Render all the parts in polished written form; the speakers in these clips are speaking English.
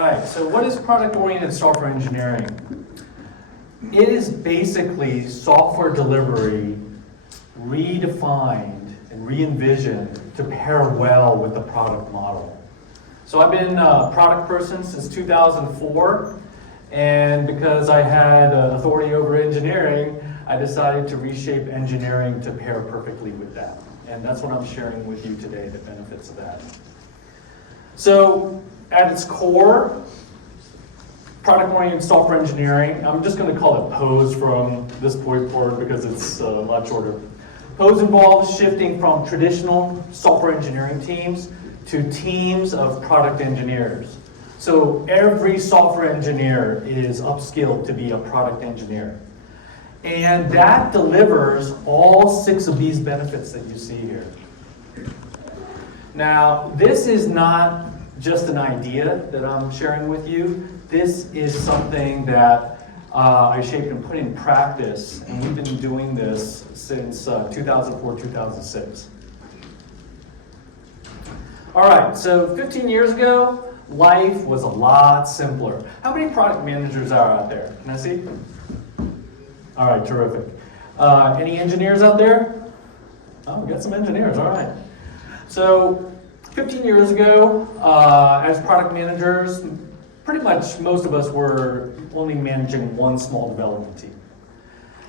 right, so what is product-oriented software engineering? It is basically software delivery redefined and re-envisioned to pair well with the product model. So I've been a product person since 2004, and because I had authority over engineering, I decided to reshape engineering to pair perfectly with that. And that's what I'm sharing with you today, the benefits of that. So at its core, product-oriented software engineering, I'm just going to call it POSE from this point forward because it's a lot shorter. POSE involves shifting from traditional software engineering teams to teams of product engineers. So every software engineer is upskilled to be a product engineer. And that delivers all 6 of these benefits that you see here. Now, this is not just an idea that I'm sharing with you. This is something that I shaped and put in practice, and we've been doing this since 2004, 2006. All right, so 15 years ago, life was a lot simpler. How many product managers are out there? Can I see? All right, terrific. Any engineers out there? Oh, we got some engineers, all right. So 15 years ago, as product managers, pretty much most of us were only managing one small development team.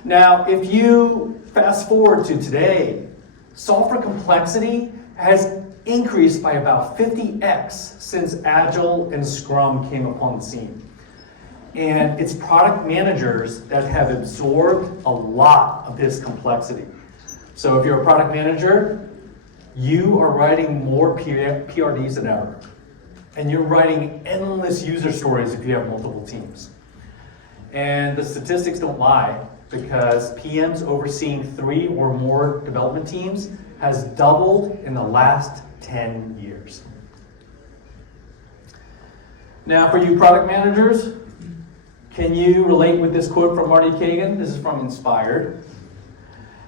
Now, if you fast forward to today, software complexity has increased by about 50x since Agile and Scrum came upon the scene. And it's product managers that have absorbed a lot of this complexity. So if you're a product manager, you are writing more PRDs than ever. And you're writing endless user stories if you have multiple teams. And the statistics don't lie, because PMs overseeing 3 or more development teams has doubled in the last 10 years. Now for you product managers, can you relate with this quote from Marty Kagan? This is from Inspired,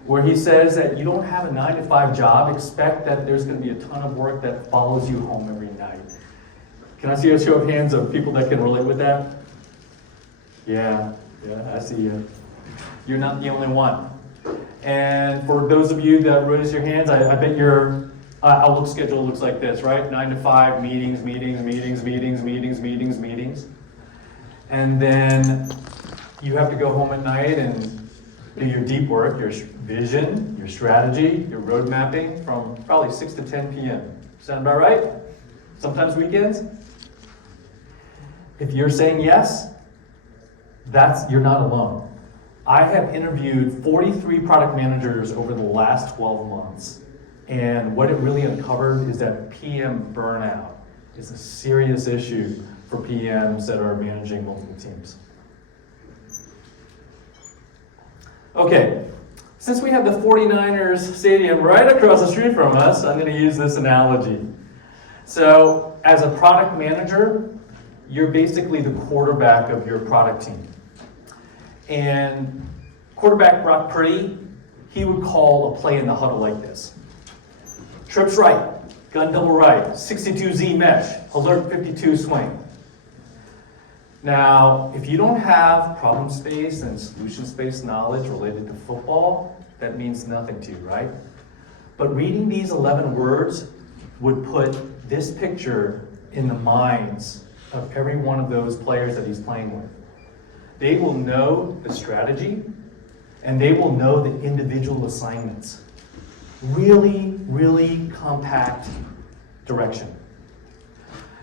where he says that you don't have a 9-to-5 job, expect that there's going to be a ton of work that follows you home every night. Can I see a show of hands of people that can relate with that? Yeah, I see you. You're not the only one. And for those of you that raise your hands, I bet your Outlook schedule looks like this, right? 9 to 5, meetings. And then you have to go home at night and do your deep work, your vision, your strategy, your road mapping from probably 6 to 10 p.m. Sound about right? Sometimes weekends? If you're saying yes, you're not alone. I have interviewed 43 product managers over the last 12 months. And what it really uncovered is that PM burnout is a serious issue for PMs that are managing multiple teams. Okay, since we have the 49ers stadium right across the street from us, I'm going to use this analogy. So, as a product manager, you're basically the quarterback of your product team. And quarterback Brock Purdy, he would call a play in the huddle like this. Trips right, gun double right, 62Z mesh, alert 52 swing. Now, if you don't have problem space and solution space knowledge related to football, that means nothing to you, right? But reading these 11 words would put this picture in the minds of every one of those players that he's playing with. They will know the strategy, and they will know the individual assignments. Really, really compact direction.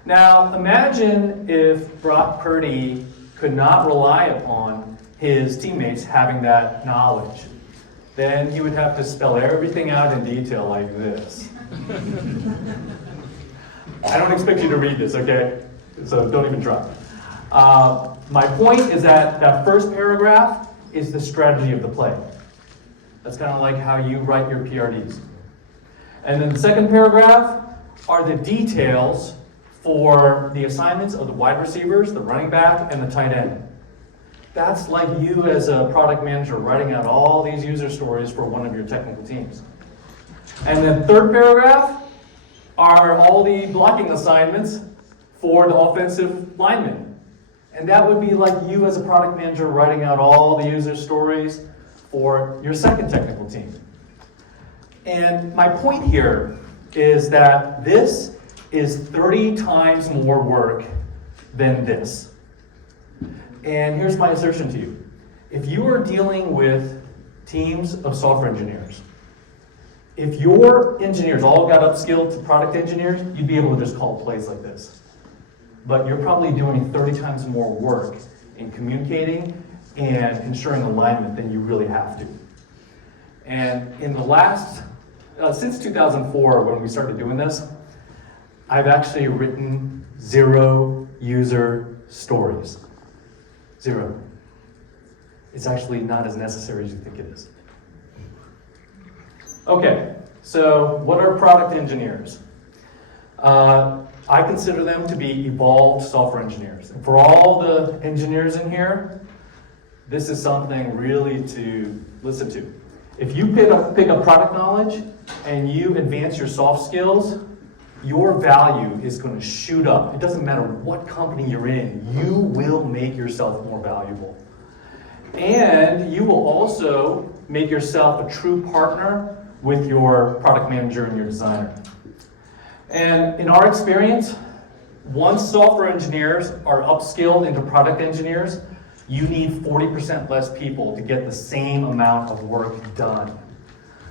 Now, imagine if Brock Purdy could not rely upon his teammates having that knowledge. Then he would have to spell everything out in detail like this. I don't expect you to read this, okay? So don't even try. My point is that first paragraph is the strategy of the play. That's kind of like how you write your PRDs. And then the second paragraph are the details for the assignments of the wide receivers, the running back, and the tight end. That's like you as a product manager writing out all these user stories for one of your technical teams. And then third paragraph are all the blocking assignments for the offensive lineman. And that would be like you as a product manager writing out all the user stories for your second technical team. And my point here is that this is 30 times more work than this. And here's my assertion to you. If you are dealing with teams of software engineers, if your engineers all got upskilled to product engineers, you'd be able to just call plays like this. But you're probably doing 30 times more work in communicating and ensuring alignment than you really have to. And in the last, since 2004, when we started doing this, I've actually written 0 user stories. 0. It's actually not as necessary as you think it is. Okay, so what are product engineers? I consider them to be evolved software engineers. And for all the engineers in here, this is something really to listen to. If you pick up product knowledge and you advance your soft skills, your value is going to shoot up. It doesn't matter what company you're in, you will make yourself more valuable. And you will also make yourself a true partner with your product manager and your designer. And in our experience, once software engineers are upskilled into product engineers, you need 40% less people to get the same amount of work done.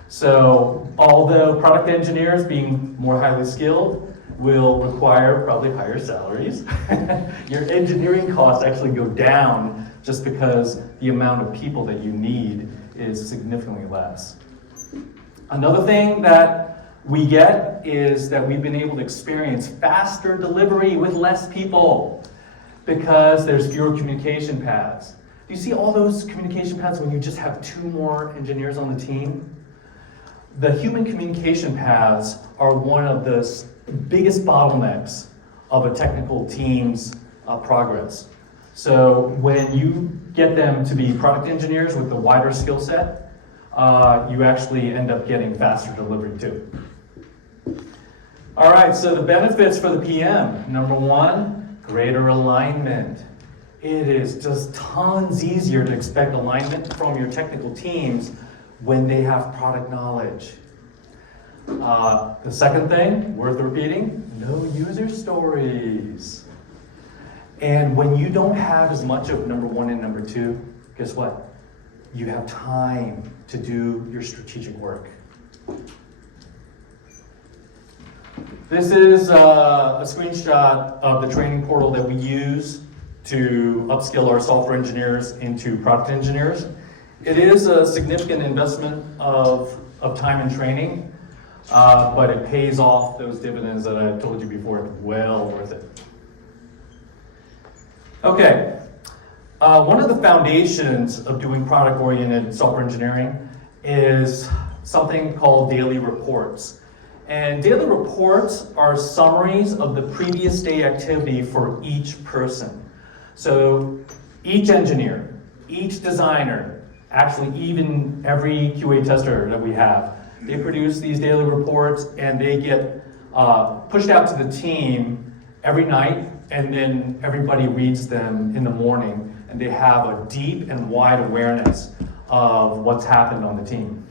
So although product engineers being more highly skilled will require probably higher salaries, your engineering costs actually go down just because the amount of people that you need is significantly less. Another thing that we get is that we've been able to experience faster delivery with less people because there's fewer communication paths. Do you see all those communication paths when you just have 2 more engineers on the team? The human communication paths are one of the biggest bottlenecks of a technical team's progress. So when you get them to be product engineers with a wider skill set, you actually end up getting faster delivery too. All right, so the benefits for the PM. Number 1, greater alignment. It is just tons easier to expect alignment from your technical teams when they have product knowledge. The second thing, worth repeating, no user stories. And when you don't have as much of number 1 and number 2, guess what? You have time to do your strategic work. This is a screenshot of the training portal that we use to upskill our software engineers into product engineers. It is a significant investment of time and training, but it pays off those dividends that I told you before. It's well worth it. Okay, one of the foundations of doing product-oriented software engineering is something called daily reports. And daily reports are summaries of the previous day activity for each person. So each engineer, each designer, actually even every QA tester that we have, they produce these daily reports and they get pushed out to the team every night, and then everybody reads them in the morning, and they have a deep and wide awareness of what's happened on the team.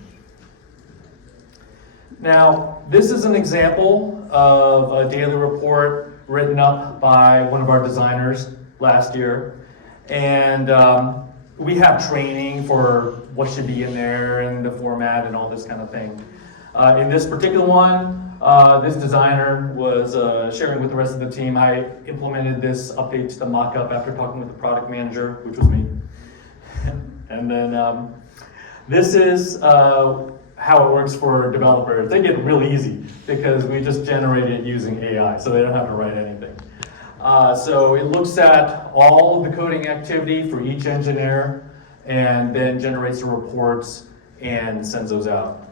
Now, this is an example of a daily report written up by one of our designers last year. And we have training for what should be in there and the format and all this kind of thing. In this particular one, this designer was sharing with the rest of the team. I implemented this update to the mock-up after talking with the product manager, which was me. And then this is how it works for developers. They get it really easy because we just generate it using AI, so they don't have to write anything. So it looks at all of the coding activity for each engineer and then generates the reports and sends those out.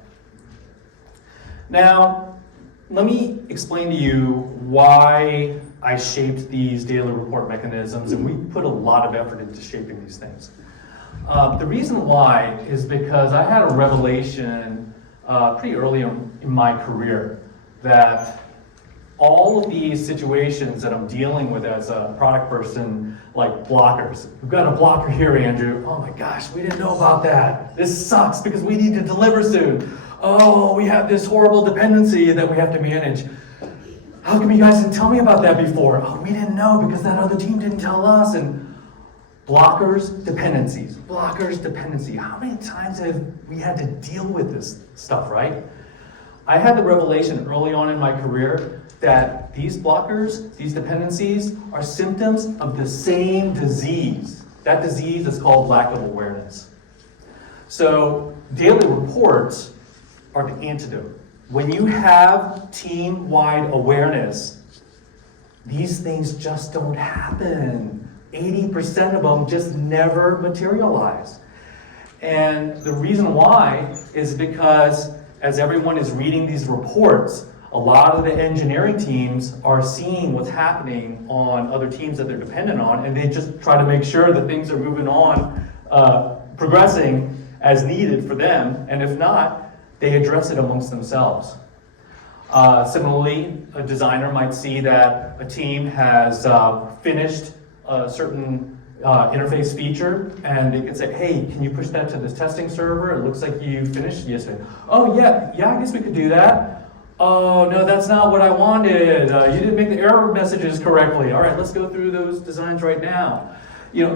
Now, let me explain to you why I shaped these daily report mechanisms, and we put a lot of effort into shaping these things. The reason why is because I had a revelation pretty early in my career that all of these situations that I'm dealing with as a product person, like blockers. We've got a blocker here, Andrew. Oh my gosh, we didn't know about that. This sucks because we need to deliver soon. Oh, we have this horrible dependency that we have to manage. How come you guys didn't tell me about that before? Oh, we didn't know because that other team didn't tell us. And blockers, dependencies. Blockers, dependency. How many times have we had to deal with this stuff, right? I had the revelation early on in my career that these blockers, these dependencies, are symptoms of the same disease. That disease is called lack of awareness. So daily reports are the antidote. When you have team-wide awareness, these things just don't happen. 80% of them just never materialize. And the reason why is because as everyone is reading these reports, a lot of the engineering teams are seeing what's happening on other teams that they're dependent on, and they just try to make sure that things are moving on, progressing as needed for them, and if not, they address it amongst themselves. Similarly, a designer might see that a team has finished a certain interface feature, and they can say, hey, can you push that to this testing server? It looks like you finished yesterday. Oh yeah, I guess we could do that. Oh no, that's not what I wanted. You didn't make the error messages correctly. All right, let's go through those designs right now.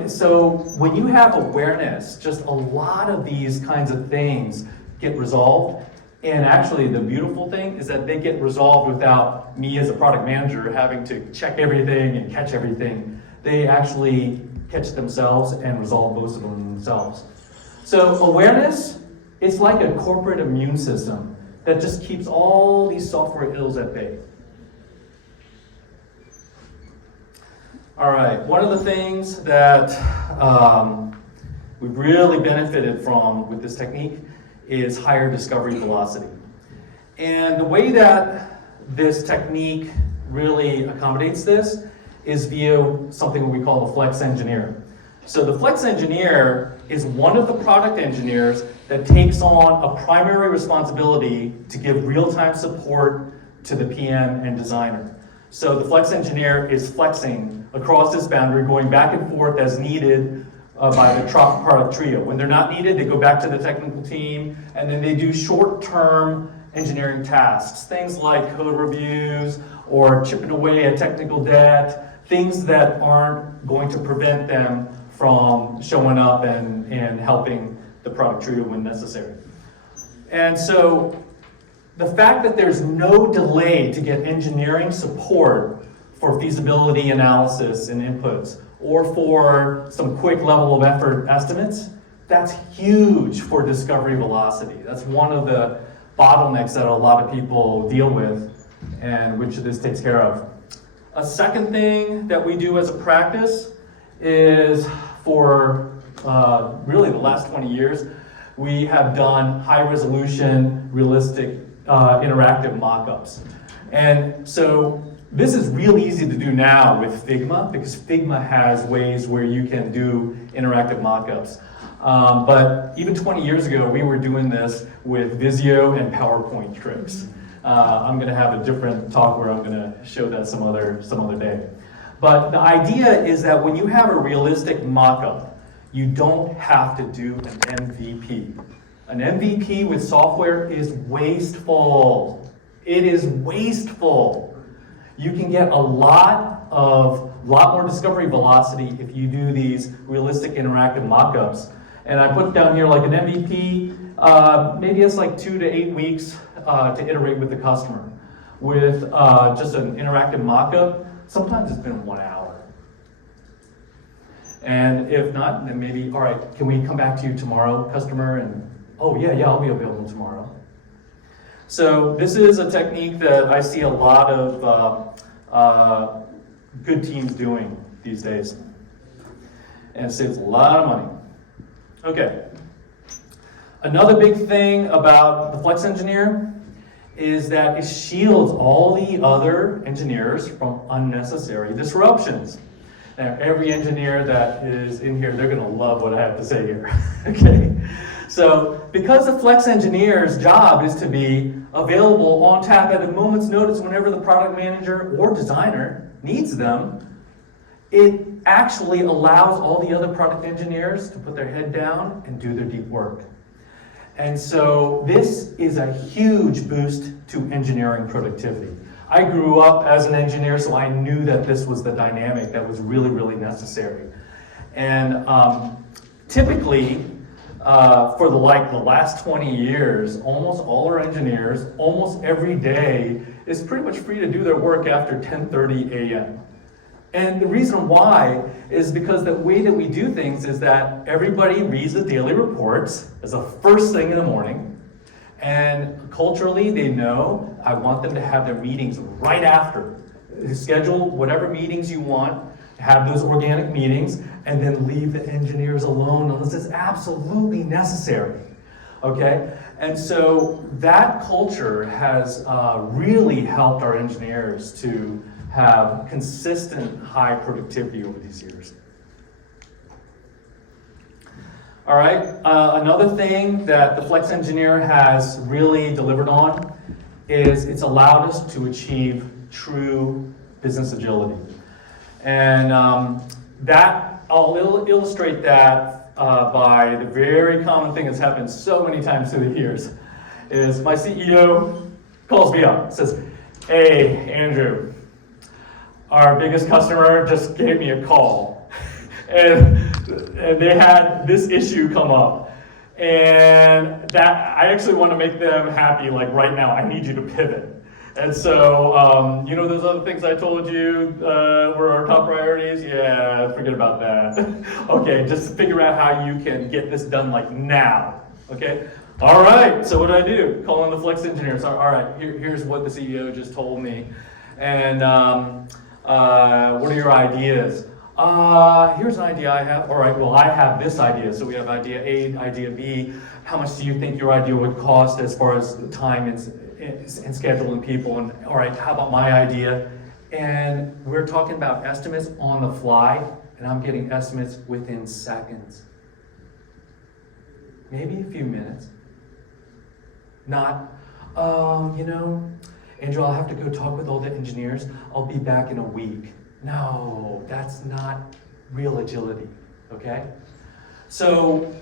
So when you have awareness, just a lot of these kinds of things get resolved. And actually, the beautiful thing is that they get resolved without me as a product manager having to check everything and catch everything. They actually catch themselves and resolve most of them themselves. So awareness is like a corporate immune system that just keeps all these software ills at bay. All right, one of the things that we've really benefited from with this technique is higher discovery velocity. And the way that this technique really accommodates this is via something we call the flex engineer. So the flex engineer is one of the product engineers that takes on a primary responsibility to give real-time support to the PM and designer. So the flex engineer is flexing across this boundary, going back and forth as needed by the product trio. When they're not needed, they go back to the technical team, and then they do short-term engineering tasks, things like code reviews or chipping away at technical debt, things that aren't going to prevent them from showing up and helping the product trio when necessary. And so the fact that there's no delay to get engineering support for feasibility analysis and inputs, or for some quick level of effort estimates, that's huge for discovery velocity. That's one of the bottlenecks that a lot of people deal with, and which this takes care of. A second thing that we do as a practice is for really the last 20 years, we have done high resolution, realistic, interactive mock-ups. And so this is really easy to do now with Figma, because Figma has ways where you can do interactive mock-ups. But even 20 years ago, we were doing this with Visio and PowerPoint tricks. I'm going to have a different talk where I'm going to show that some other day. But the idea is that when you have a realistic mock-up, you don't have to do an MVP. An MVP with software is wasteful. It is wasteful. You can get a lot more discovery velocity if you do these realistic interactive mock-ups. And I put down here like an MVP, maybe it's like 2 to 8 weeks to iterate with the customer. With just an interactive mock-up, sometimes it's been 1 hour. And if not, then maybe, all right, can we come back to you tomorrow, customer? And, oh yeah, I'll be available tomorrow. So this is a technique that I see a lot of good teams doing these days. And it saves a lot of money. Okay. Another big thing about the Flex Engineer is that it shields all the other engineers from unnecessary disruptions. Now, every engineer that is in here, they're going to love what I have to say here. Okay? So, because the Flex Engineer's job is to be available on tap at a moment's notice whenever the product manager or designer needs them, it actually allows all the other product engineers to put their head down and do their deep work. And so this is a huge boost to engineering productivity. I grew up as an engineer, so I knew that this was the dynamic that was really, really necessary. And typically, for the last 20 years, almost all our engineers, almost every day, is pretty much free to do their work after 10:30 a.m. And the reason why is because the way that we do things is that everybody reads the daily reports as the first thing in the morning, and culturally they know I want them to have their meetings right after. Schedule whatever meetings you want, have those organic meetings, and then leave the engineers alone unless it's absolutely necessary, okay? And so that culture has really helped our engineers to have consistent high productivity over these years. All right, another thing that the Flex Engineer has really delivered on is it's allowed us to achieve true business agility. And I'll illustrate that by the very common thing that's happened so many times through the years, is my CEO calls me up and says, "Hey, Andrew, our biggest customer just gave me a call, and they had this issue come up, and that I actually want to make them happy, like right now. I need you to pivot. And so, you know those other things I told you were our top priorities? Yeah, forget about that. Okay, just figure out how you can get this done like now, okay? All right, so what do? Call in the Flex engineers. All right, here's what the CEO just told me. And what are your ideas? Here's an idea I have. All right, well, I have this idea. So we have idea A, idea B. How much do you think your idea would cost as far as the time and scheduling people? And all right, how about my idea? And we're talking about estimates on the fly, and I'm getting estimates within seconds. Maybe a few minutes. Not, you know, Andrew, I'll have to go talk with all the engineers. I'll be back in a week. No, that's not real agility, okay? So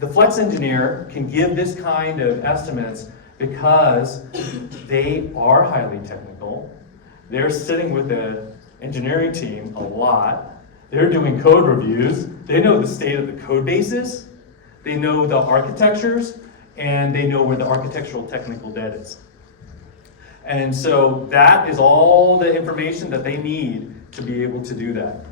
the Flex engineer can give this kind of estimates because they are highly technical. They're sitting with the engineering team a lot. They're doing code reviews. They know the state of the code bases. They know the architectures, and they know where the architectural technical debt is. And so that is all the information that they need to be able to do that.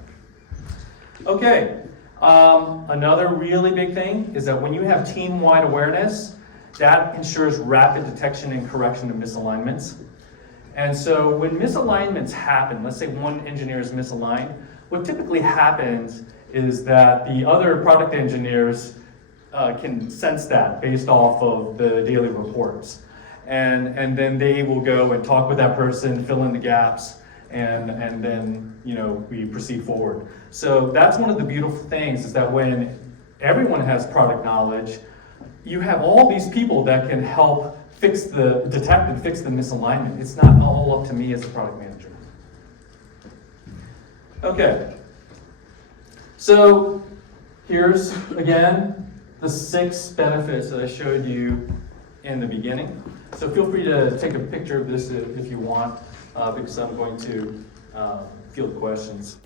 Okay, another really big thing is that when you have team-wide awareness, that ensures rapid detection and correction of misalignments. And so when misalignments happen, let's say one engineer is misaligned, what typically happens is that the other product engineers can sense that based off of the daily reports. And then they will go and talk with that person, fill in the gaps, and then, you know, we proceed forward. So that's one of the beautiful things, is that when everyone has product knowledge, you have all these people that can help detect and fix the misalignment. It's not all up to me as a product manager. Okay, so here's, again, the 6 benefits that I showed you in the beginning. So feel free to take a picture of this if you want, because I'm going to field questions.